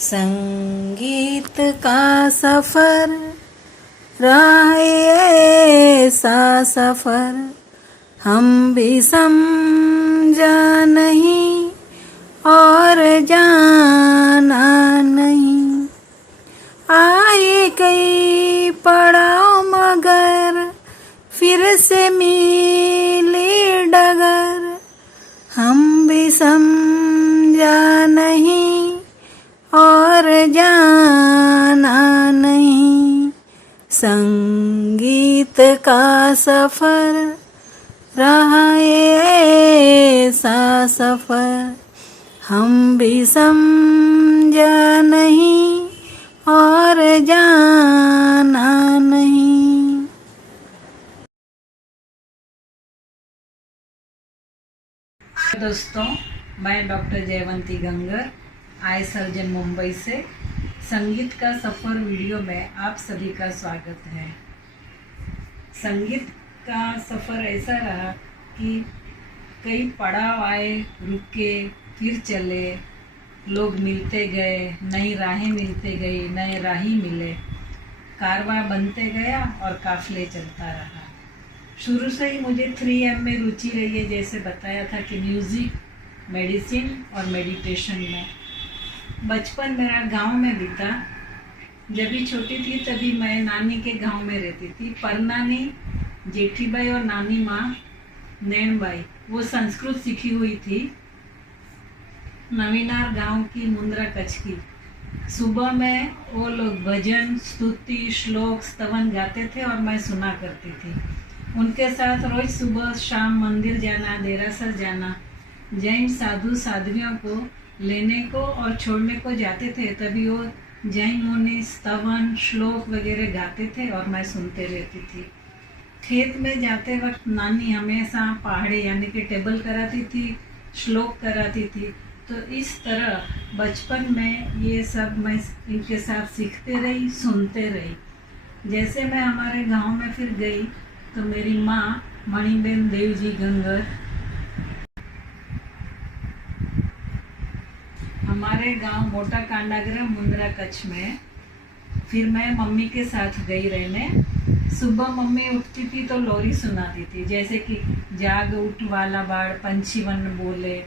संगीत का सफर रहा ऐसा सफर हम भी समझा नहीं और जाना नहीं। आए कई पड़ाव मगर फिर से मिली डगर हम भी समझा नहीं और जाना नहीं। संगीत का सफर रहा ऐसा सफर हम भी समझा नहीं और जाना नहीं। दोस्तों, मैं doctor Jaywanti Gangar, eye surgeon Mumbai से संगीत का सफ़र वीडियो में आप सभी का स्वागत है। संगीत का सफ़र ऐसा रहा कि कई पड़ाव आए, रुके, फिर चले, लोग मिलते गए, नई राहें मिलते गई, नए राही मिले, कारवां बनते गया और काफिले चलता रहा। शुरू से ही मुझे 3M में रुचि रही है, जैसे बताया था कि म्यूज़िक, मेडिसिन और मेडिटेशन में। बचपन मेरा गांव में बीता। जब भी छोटी थी तभी मैं नानी के गांव में रहती थी। परनानी, जेठीबाई और नानी माँ नैनबाई वो संस्कृत सीखी हुई थी, नवीनार गांव की, मुंद्रा कच्छ की। सुबह में वो लोग भजन, स्तुति, श्लोक, स्तवन गाते थे और मैं सुना करती थी। उनके साथ रोज सुबह शाम मंदिर जाना, देरासर जाना। जैन साधु साध्वियों को लेने को और छोड़ने को जाते थे, तभी वो जैन मुनि स्तवन, श्लोक वगैरह गाते थे और मैं सुनते रहती थी। खेत में जाते वक्त नानी हमेशा पहाड़े यानी कि टेबल कराती थी, श्लोक कराती थी। तो इस तरह बचपन में ये सब मैं इनके साथ सीखते रही, सुनते रही। जैसे मैं हमारे गांव में फिर गई तो मेरी माँ मणिबेन देवजी गंगर हमारे गांव मोटा कांडागरा, मुंद्रा कच्छ में, फिर मैं मम्मी के साथ गई रहने। सुबह मम्मी उठती थी तो लोरी सुनाती थी, जैसे कि जाग उठ वाला बाड़ पंछी वन बोले,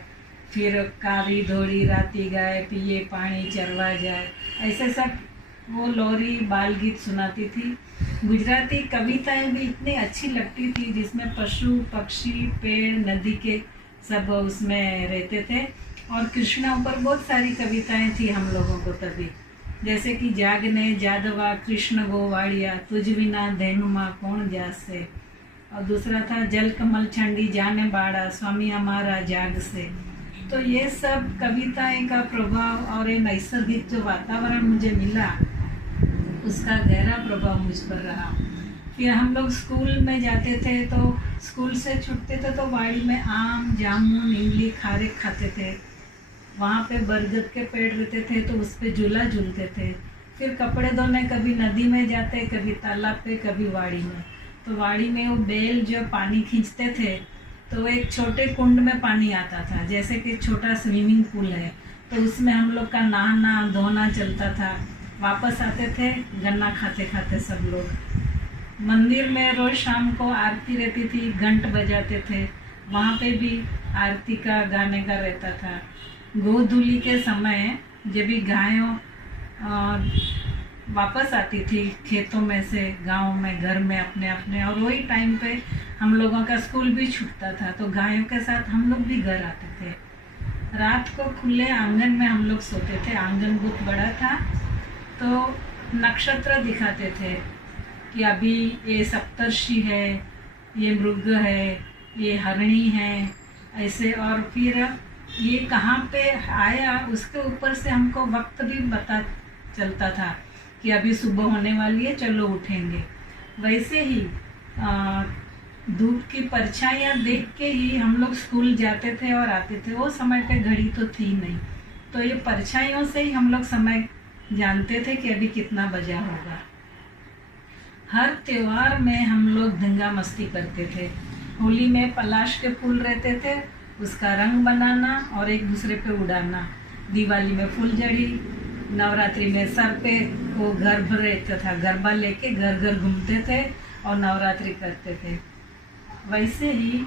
फिर कारी धोड़ी राती गाय, पिए पानी चरवा जाए, ऐसे सब वो लोरी बाल गीत सुनाती थी। गुजराती कविताएं भी इतनी अच्छी लगती थी, जिसमें पशु पक्षी, पेड़, नदी के सब उसमें रहते थे। और कृष्णा ऊपर बहुत सारी कविताएं थी हम लोगों को तभी, जैसे कि जागने जादवा कृष्ण गोवाड़िया, तुझ बिना धेनुमा कौन जासे। और दूसरा था जल कमल छंडी जाने बाड़ा, स्वामी हमारा जाग से। तो ये सब कविताएं का प्रभाव और ये नैसर्गिक जो वातावरण मुझे मिला, उसका गहरा प्रभाव मुझ पर रहा। फिर हम लोग स्कूल में जाते थे तो स्कूल से छूटते थे तो वाड़ी में आम, जामुन, इमली, खारे खाते थे। वहाँ पे बरगद के पेड़ रहते थे तो उस पे झूला झूलते थे। फिर कपड़े धोने कभी नदी में जाते, कभी तालाब पे, कभी वाड़ी में। तो वाड़ी में वो बैल जो पानी खींचते थे तो एक छोटे कुंड में पानी आता था, जैसे कि छोटा स्विमिंग पूल है, तो उसमें हम लोग का नहाना धोना चलता था। वापस आते थे गन्ना खाते खाते सब लोग। मंदिर में रोज शाम को आरती रहती थी, घंट बजाते थे, वहाँ पे भी आरती का गाने का रहता था। गोधूली के समय जब भी गायों वापस आती थी खेतों में से, गांव में, घर में अपने अपने, और वही टाइम पे हम लोगों का स्कूल भी छूटता था तो गायों के साथ हम लोग भी घर आते थे। रात को खुले आंगन में हम लोग सोते थे। आंगन बहुत बड़ा था तो नक्षत्र दिखाते थे कि अभी ये सप्तर्षि है, ये मृग है, ये हरणी है, ऐसे। और फिर ये कहाँ पे आया उसके ऊपर से हमको वक्त भी पता चलता था कि अभी सुबह होने वाली है, चलो उठेंगे। वैसे ही धूप की परछाइयाँ देख के ही हम लोग स्कूल जाते थे और आते थे। वो समय पे घड़ी तो थी नहीं, तो ये परछाइयों से ही हम लोग समय जानते थे कि अभी कितना बजा होगा। हर त्योहार में हम लोग दंगा मस्ती करते थे। होली में पलाश के फूल रहते थे, उसका रंग बनाना और एक दूसरे पे उड़ाना। दिवाली में फुलझड़ी, नवरात्रि में सर पे वो गर्भ रहता था, गरबा लेके घर घर घूमते थे और नवरात्रि करते थे। वैसे ही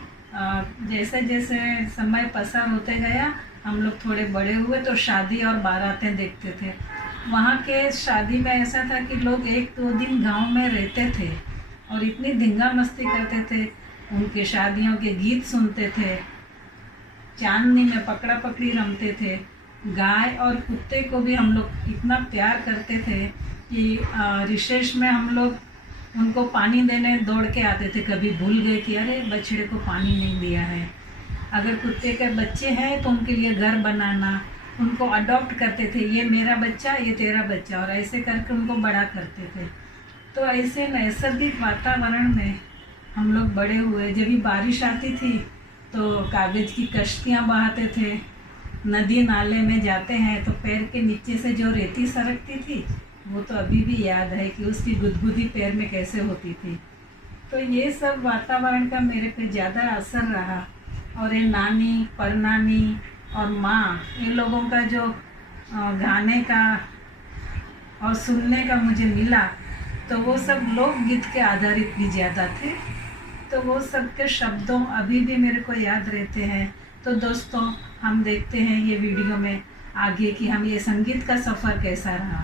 जैसे जैसे समय पसार होते गया, हम लोग थोड़े बड़े हुए तो शादी और बारातें देखते थे। वहाँ के शादी में ऐसा था कि लोग 1-2 दिन गांव में रहते थे और इतनी धींगा मस्ती करते थे, उनके शादियों के गीत सुनते थे, चांदनी में पकड़ा पकड़ी रमते थे। गाय और कुत्ते को भी हम लोग इतना प्यार करते थे कि रिसेस में हम लोग उनको पानी देने दौड़ के आते थे। कभी भूल गए कि अरे बछड़े को पानी नहीं दिया है। अगर कुत्ते के बच्चे हैं तो उनके लिए घर बनाना, उनको अडॉप्ट करते थे, ये मेरा बच्चा ये तेरा बच्चा, और ऐसे करके उनको बड़ा करते थे। तो ऐसे नैसर्गिक वातावरण में हम लोग बड़े हुए। जब भी बारिश आती थी तो कागज़ की कश्तियाँ बहाते थे, नदी नाले में जाते हैं तो पैर के नीचे से जो रेती सरकती थी वो तो अभी भी याद है कि उसकी गुदगुदी पैर में कैसे होती थी। तो ये सब वातावरण का मेरे पे ज़्यादा असर रहा। और ये नानी, परनानी और माँ, इन लोगों का जो गाने का और सुनने का मुझे मिला, तो वो सब लोकगीत के आधारित भी ज़्यादा थे। तो वो सब के शब्दों अभी भी मेरे को याद रहते हैं। तो दोस्तों, हम देखते हैं ये वीडियो में आगे कि हम ये संगीत का सफ़र कैसा रहा।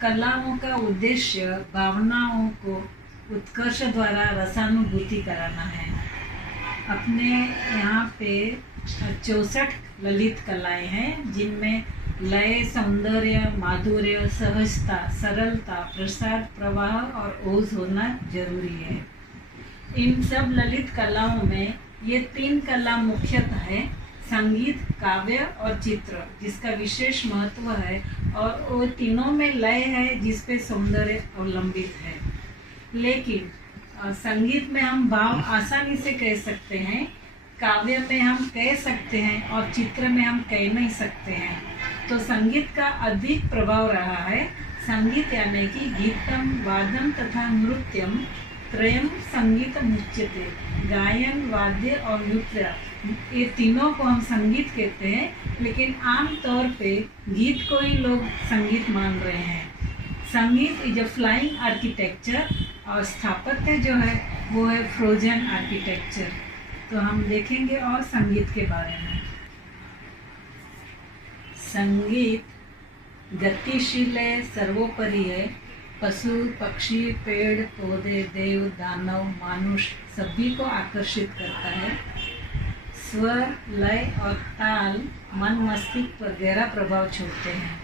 कलाओं का उद्देश्य भावनाओं को उत्कर्ष द्वारा रसानुभूति कराना है। अपने यहाँ पे 64 ललित कलाएं हैं, जिनमें लय, सौंदर्य, माधुर्य, सहजता, सरलता, प्रसाद, प्रवाह और ओज होना जरूरी है। इन सब ललित कलाओं में ये 3 कला मुख्यतः है, संगीत, काव्य और चित्र, जिसका विशेष महत्व है। और वो तीनों में लय है जिसपे सौंदर्य अवलंबित है। लेकिन संगीत में हम भाव आसानी से कह सकते हैं, काव्य में हम कह सकते हैं और चित्र में हम कह नहीं सकते हैं। तो संगीत का अधिक प्रभाव रहा है। संगीत यानी कि गीतम, वादन तथा नृत्यम त्रयम संगीत मुच्यते। गायन, वाद्य और नृत्य, ये तीनों को हम संगीत कहते हैं। लेकिन आम तौर पे गीत को ही लोग संगीत मान रहे हैं। संगीत इज अ फ्लाइंग आर्किटेक्चर और स्थापत्य जो है वो है फ्रोजन आर्किटेक्चर। तो हम देखेंगे और संगीत के बारे में। संगीत गतिशील है, सर्वोपरि है। पशु, पक्षी, पेड़, पौधे, देव, दानव, मानुष सभी को आकर्षित करता है। स्वर, लय और ताल मन मस्तिष्क पर गहरा प्रभाव छोड़ते हैं।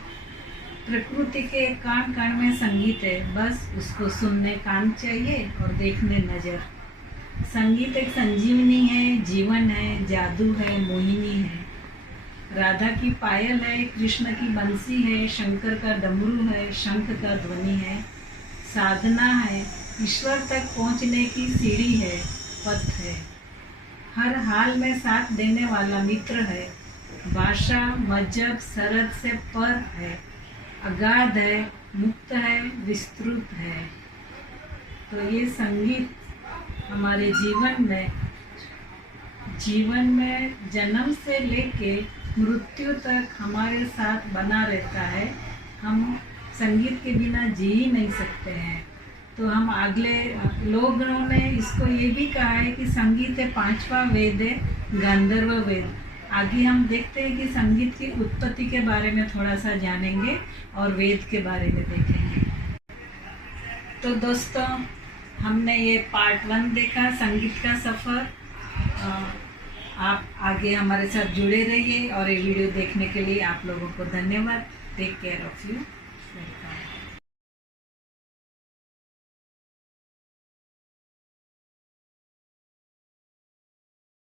प्रकृति के कान कान में संगीत है, बस उसको सुनने कान चाहिए और देखने नज़र। संगीत एक संजीवनी है, जीवन है, जादू है, मोहिनी है। राधा की पायल है, कृष्ण की बंसी है, शंकर का डमरू है, शंख का ध्वनि है। साधना है, ईश्वर तक पहुंचने की सीढ़ी है, पथ है। हर हाल में साथ देने वाला मित्र है। भाषा, मजहब, सरहद से पर है, अगाध है, मुक्त है, विस्तृत है। तो ये संगीत हमारे जीवन में जन्म से लेके मृत्यु तक हमारे साथ बना रहता है। हम संगीत के बिना जी ही नहीं सकते हैं। तो हम अगले लोगों ने इसको ये भी कहा है कि संगीत है 5वां वेद है, गांधर्व वेद। आगे हम देखते हैं कि संगीत की उत्पत्ति के बारे में थोड़ा सा जानेंगे और वेद के बारे में देखेंगे। तो दोस्तों, हमने ये पार्ट 1 देखा, संगीत का सफ़र। आप आगे हमारे साथ जुड़े रहिए और ये वीडियो देखने के लिए आप लोगों को धन्यवाद। Take care of you. Welcome.